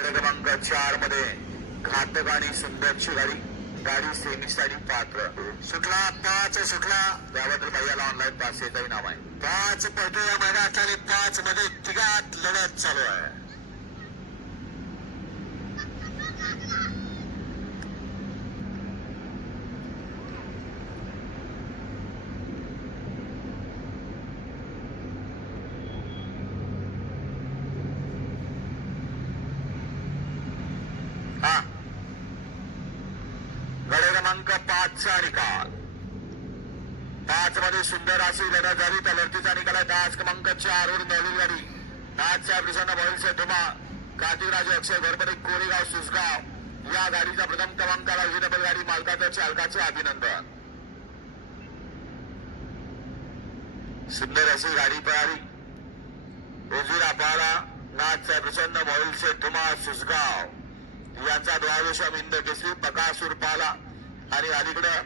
क्रमांक चारमध्ये घातक आणि सुंदरची गाडी गाडी सेमीसाठी पात्र. सुटला पाच सुटला. त्याबद्दल भैयाला ऑनलाईन पास येतही नाव आहे. पाच पडतो या महिन्यात आणि पाच मध्ये तिघात लढत चालू आहे. क्रमांक पाच पाचचा निकाल. पाच मध्ये सुंदर अशी लढत झाली. त्या लढतीचा निकाल आहे. पाच क्रमांक चार वर नवीन गाडी. पाचच्या प्रसन्न बॉलचे धुमा. कार्तिकराजे अक्षय घरपडे कोरेगाव सुसगाव या गाडीचा प्रथम क्रमांकाला ही डबल गाडी मालकाच्या चालकाचे अभिनंदन. सुंदर अशी गाडी पळाली. उजवीला पाला नाथचा प्रसन्न मोहिलसे धुमा सुसगाव यांचा द्वादशम इंद केसरी बकासूर पाला आणि अलीकडं